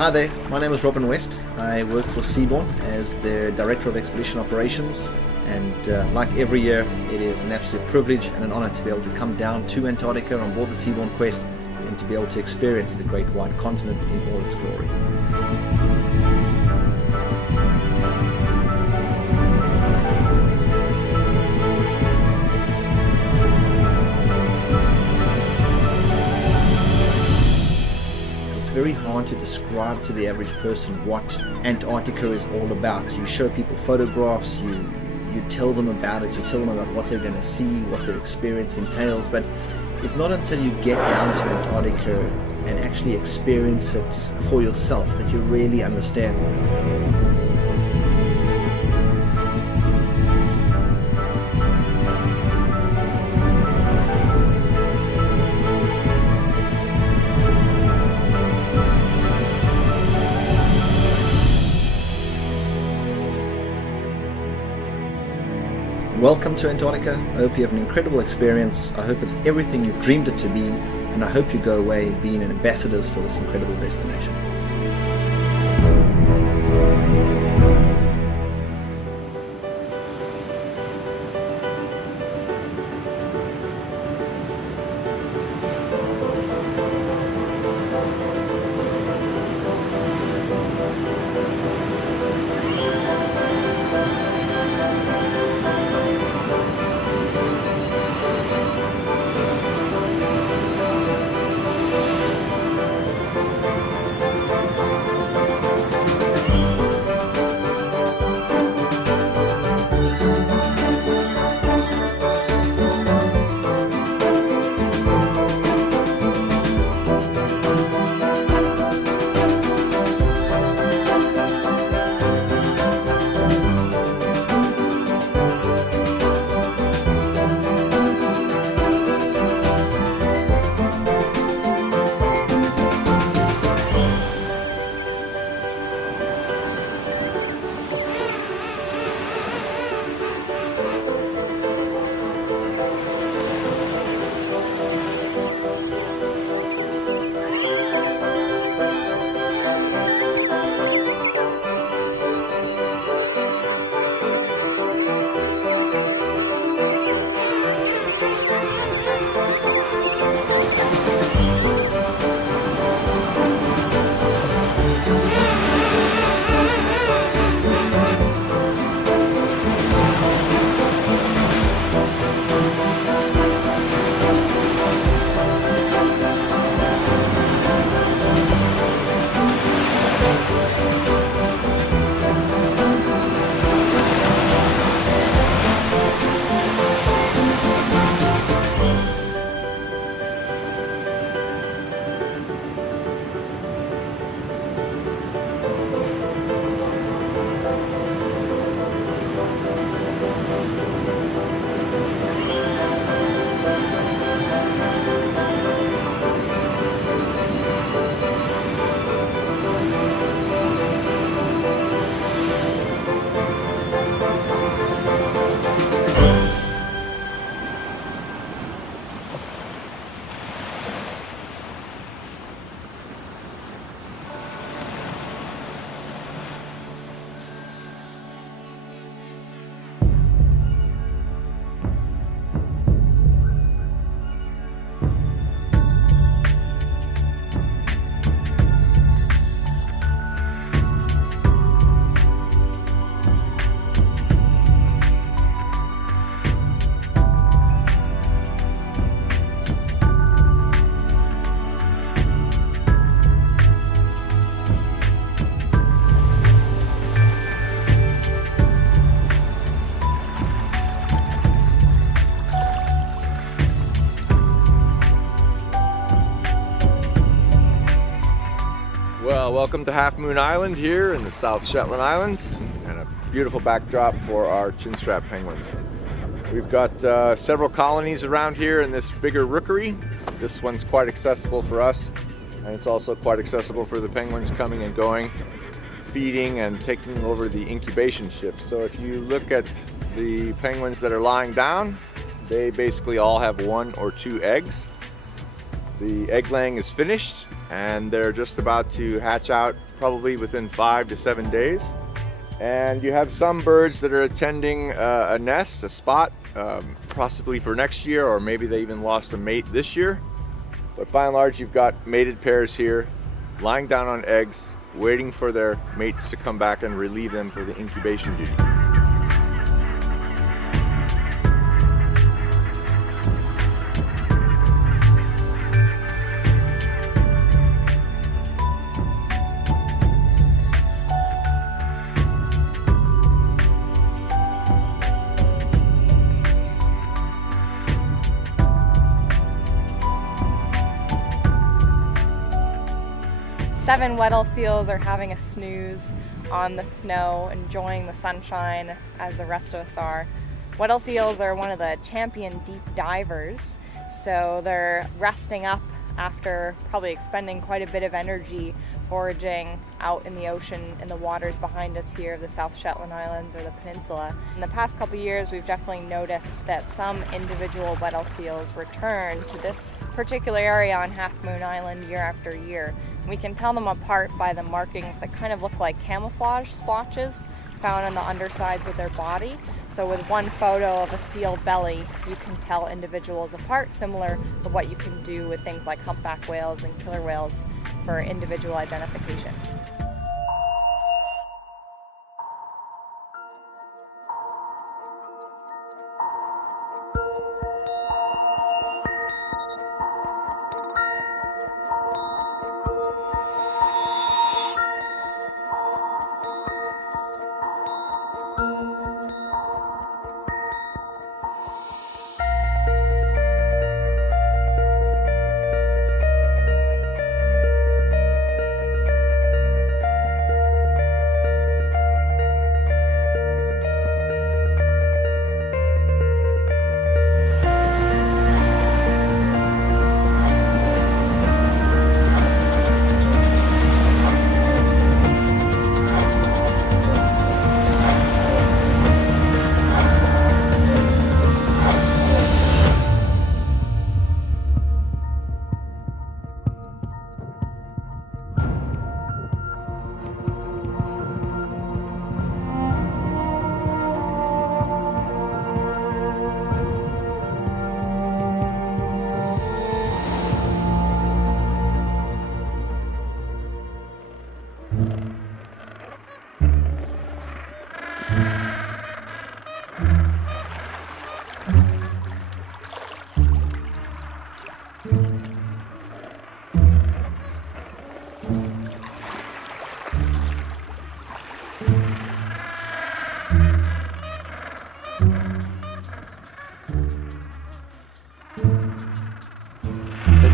Hi there, my name is Robin West. I work for Seabourn as their Director of Expedition Operations, and like every year, it is an absolute privilege and an honor to be able to come down to Antarctica on board the Seabourn Quest and to be able to experience the great white continent in all its glory. It's very hard to describe to the average person what Antarctica is all about. You show people photographs, you tell them about it, you tell them about what they're going to see, what their experience entails, but it's not until you get down to Antarctica and actually experience it for yourself that you really understand. Welcome to Antarctica. I hope you have an incredible experience. I hope it's everything you've dreamed it to be, and I hope you go away being ambassadors for this incredible destination. Well, welcome to Half Moon Island here in the South Shetland Islands, and a beautiful backdrop for our chinstrap penguins. We've got several colonies around here in this bigger rookery. This one's quite accessible for us, and it's also quite accessible for the penguins coming and going, feeding and taking over the incubation ships. So if you look at the penguins that are lying down, they basically all have 1 or 2 eggs. The egg laying is finished, and they're just about to hatch out probably within 5 to 7 days. And you have some birds that are attending a nest, a spot, possibly for next year, or maybe they even lost a mate this year. But by and large, you've got mated pairs here, lying down on eggs, waiting for their mates to come back and relieve them for the incubation duty. Seven Weddell seals are having a snooze on the snow, enjoying the sunshine as the rest of us are. Weddell seals are one of the champion deep divers, so they're resting up after probably expending quite a bit of energy foraging out in the ocean in the waters behind us here of the South Shetland Islands or the peninsula. In the past couple years, we've definitely noticed that some individual Weddell seals return to this particular area on Half Moon Island year after year. We can tell them apart by the markings that kind of look like camouflage splotches found on the undersides of their body. So with one photo of a seal belly, you can tell individuals apart, similar to what you can do with things like humpback whales and killer whales for individual identification.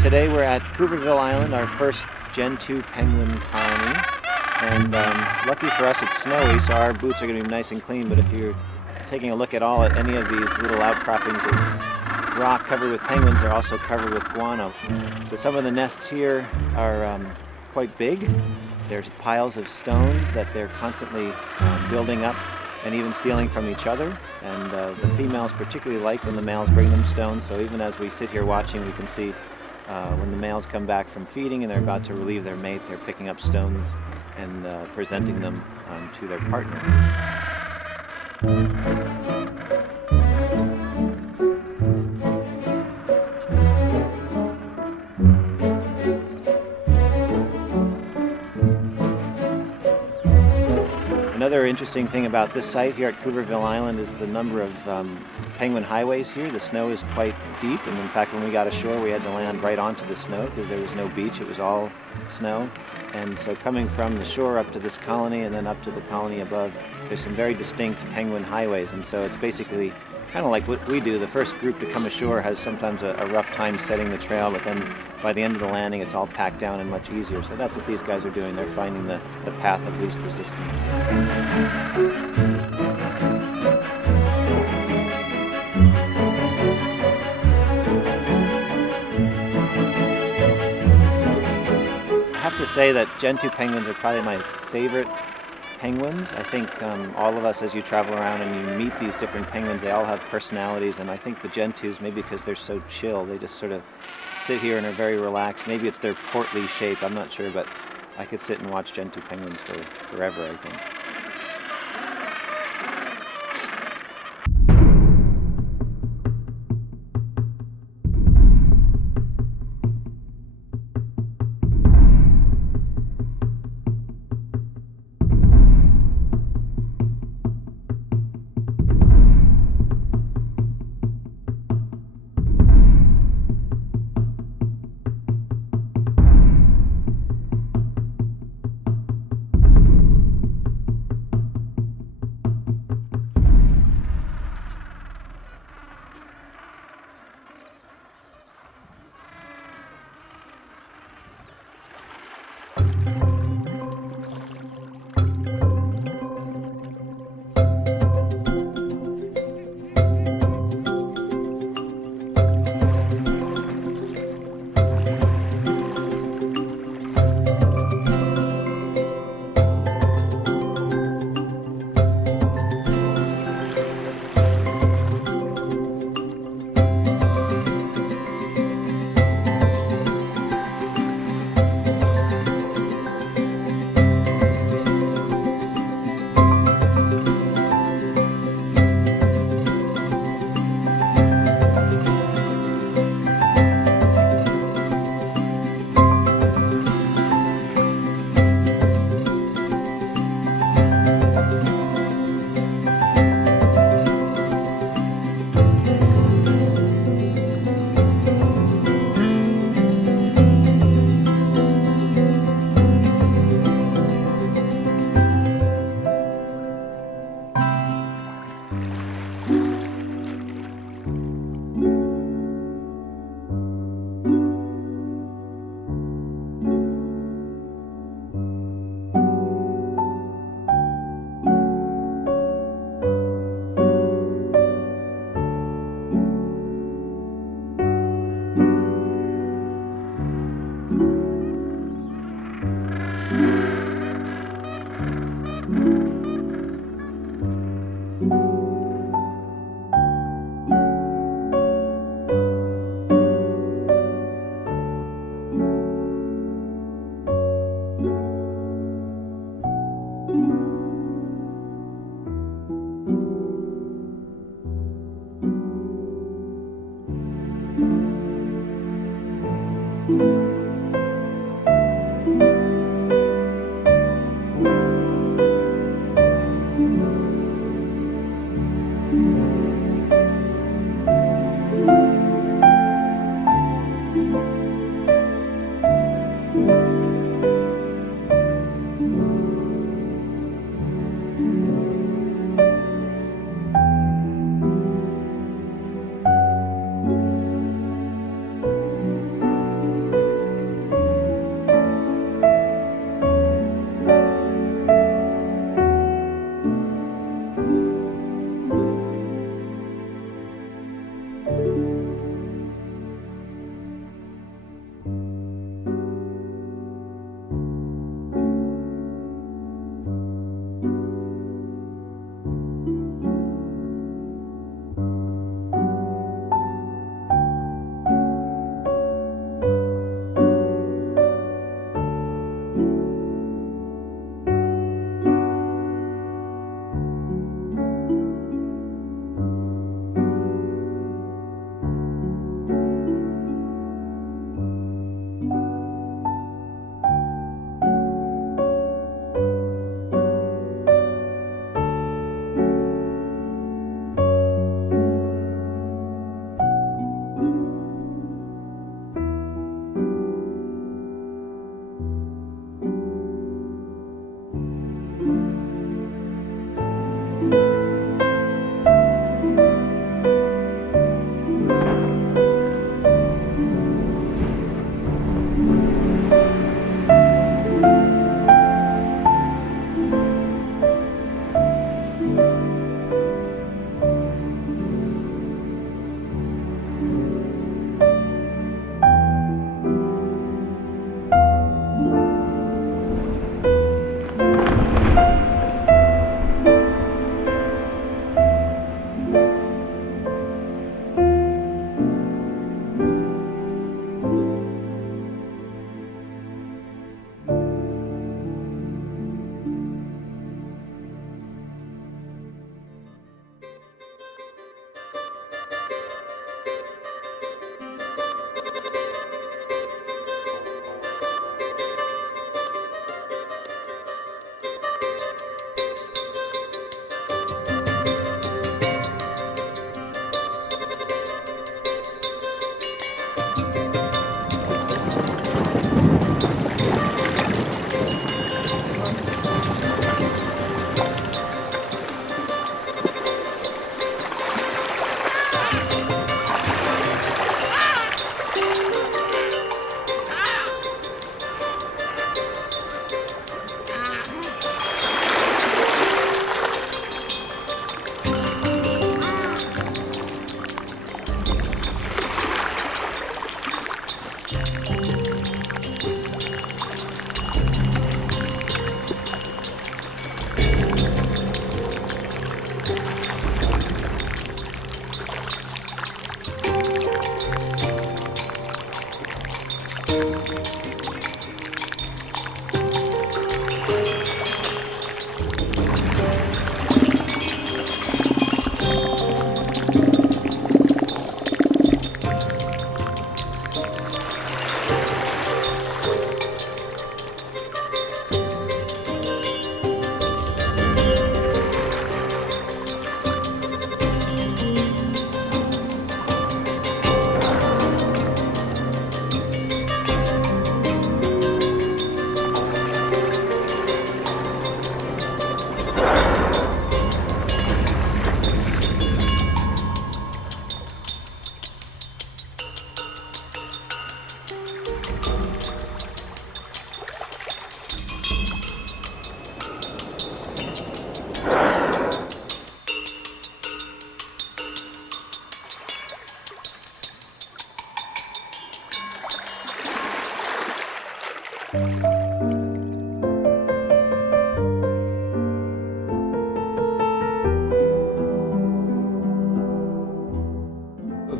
Today we're at Cooperville Island, our first Gen 2 penguin colony, and lucky for us it's snowy, so our boots are going to be nice and clean, but if you're taking a look at any of these little outcroppings of rock covered with penguins, they're also covered with guano. So some of the nests here are quite big. There's piles of stones that they're constantly building up and even stealing from each other, and the females particularly like when the males bring them stones, so even as we sit here watching, we can see when the males come back from feeding and they're about to relieve their mate, they're picking up stones and presenting them to their partner. Another interesting thing about this site here at Cooperville Island is the number of penguin highways here. The snow is quite deep, and in fact when we got ashore we had to land right onto the snow because there was no beach, it was all snow. And so coming from the shore up to this colony and then up to the colony above, there's some very distinct penguin highways, and so it's basically kind of like what we do. The first group to come ashore has sometimes a rough time setting the trail, but then by the end of the landing it's all packed down and much easier. So that's what these guys are doing. They're finding the path of least resistance. I have to say that Gen 2 penguins are probably my favorite penguins. I think all of us, as you travel around and you meet these different penguins, they all have personalities, and I think the Gen 2s, maybe because they're so chill, they just sort of sit here and are very relaxed. Maybe it's their portly shape, I'm not sure, but I could sit and watch Gentoo penguins for forever, I think.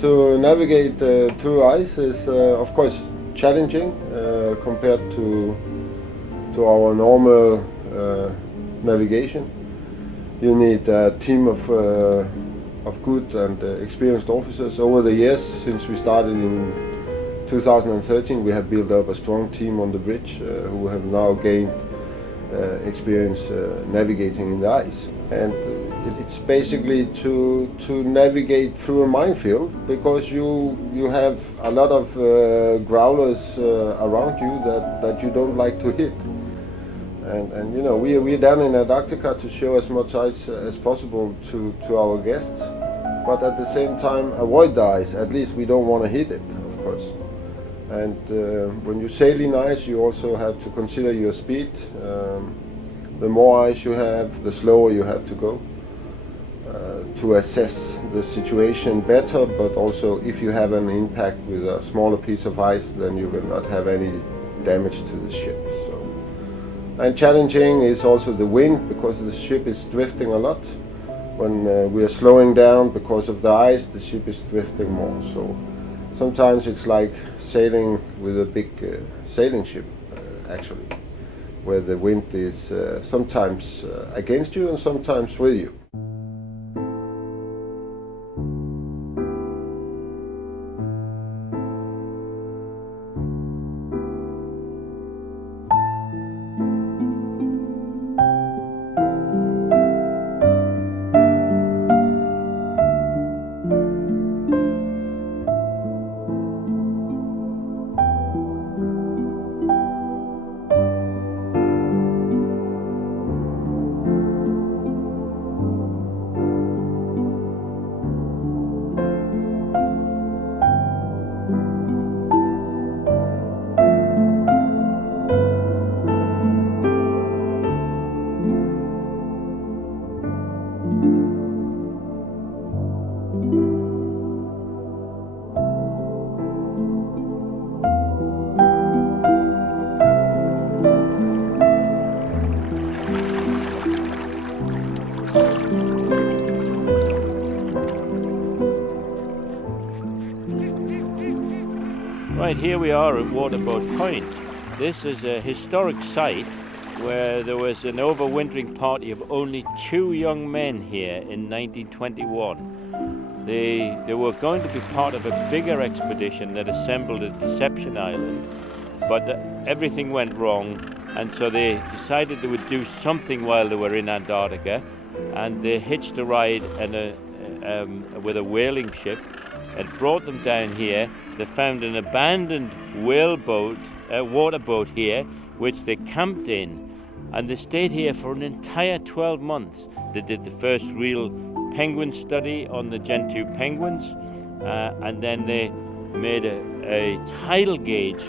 To navigate through ice is, of course, challenging compared to our normal navigation. You need a team of good and experienced officers. Over the years, since we started in 2013, we have built up a strong team on the bridge who have now gained experience navigating in the ice. And it's basically to navigate through a minefield, because you have a lot of growlers around you that you don't like to hit. And you know, we're down in Antarctica to show as much ice as possible to our guests, but at the same time avoid the ice. At least we don't want to hit it, of course. And when you sail in ice, you also have to consider your speed. The more ice you have, the slower you have to go to assess the situation better, but also if you have an impact with a smaller piece of ice, then you will not have any damage to the ship. And challenging is also the wind, because the ship is drifting a lot. When we are slowing down because of the ice, the ship is drifting more. So sometimes it's like sailing with a big sailing ship, actually, where the wind is sometimes against you and sometimes with you. Right, here we are at Waterboat Point. This is a historic site where there was an overwintering party of only 2 young men here in 1921. They were going to be part of a bigger expedition that assembled at Deception Island, but everything went wrong, and so they decided they would do something while they were in Antarctica, and they hitched a ride with a whaling ship. It brought them down here. They found an abandoned waterboat here, which they camped in, and they stayed here for an entire 12 months. They did the first real penguin study on the Gen 2 penguins, and then they made a tidal gauge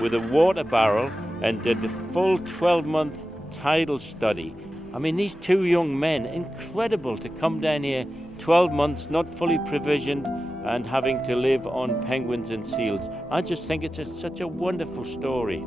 with a water barrel and did the full 12-month tidal study. I mean, these 2 young men, incredible to come down here 12 months, not fully provisioned, and having to live on penguins and seals. I just think it's such a wonderful story.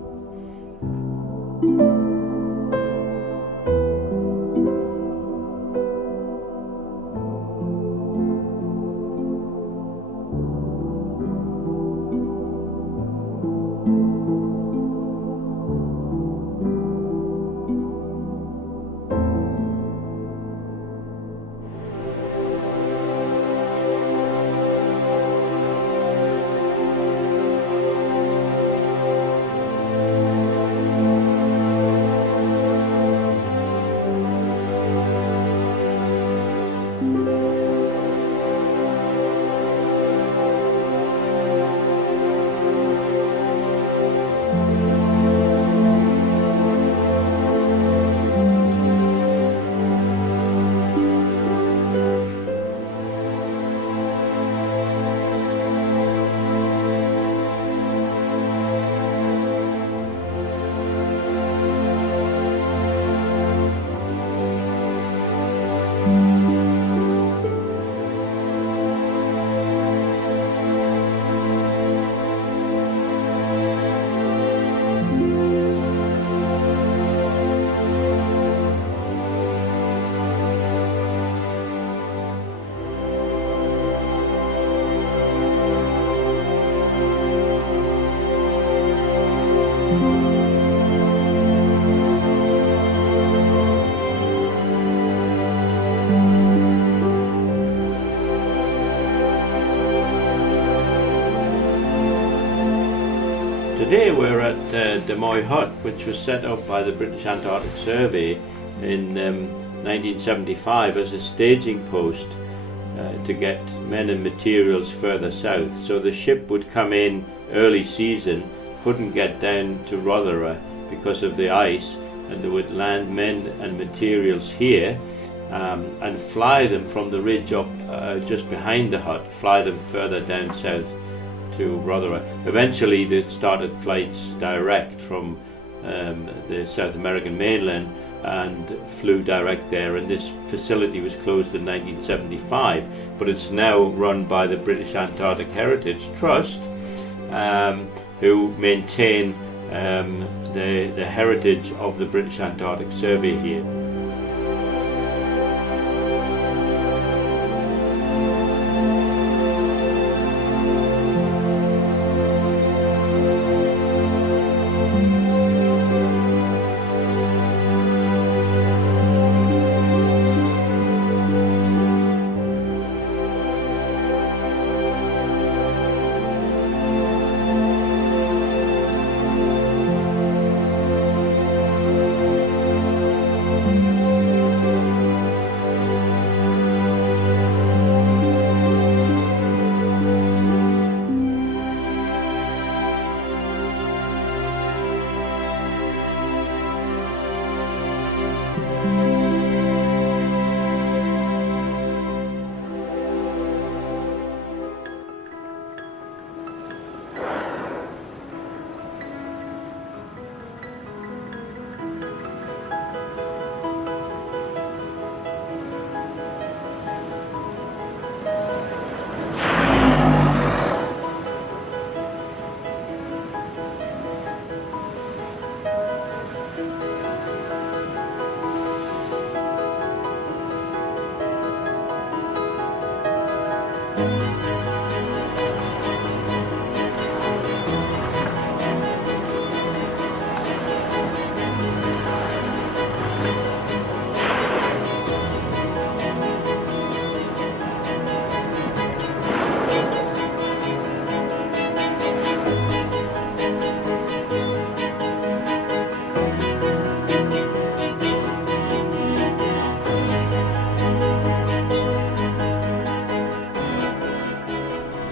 today we're at Des Moines Hut, which was set up by the British Antarctic Survey in 1975 as a staging post to get men and materials further south. So the ship would come in early season, couldn't get down to Rothera because of the ice, and they would land men and materials here and fly them from the ridge up just behind the hut, fly them further down south to Rothera. Eventually they started flights direct from the South American mainland and flew direct there, and this facility was closed in 1975, but it's now run by the British Antarctic Heritage Trust, who maintain the heritage of the British Antarctic Survey here.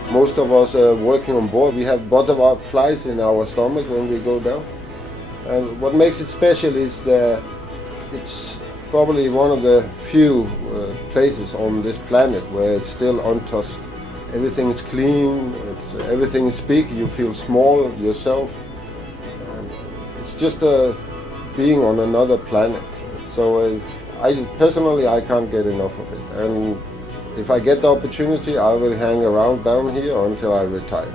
Most of us working on board, we have butterflies flies in our stomach when we go down. And what makes it special is that it's probably one of the few places on this planet where it's still untouched. Everything is clean, everything is big, you feel small yourself. It's just being on another planet. So personally, I can't get enough of it. And if I get the opportunity, I will hang around down here until I retire.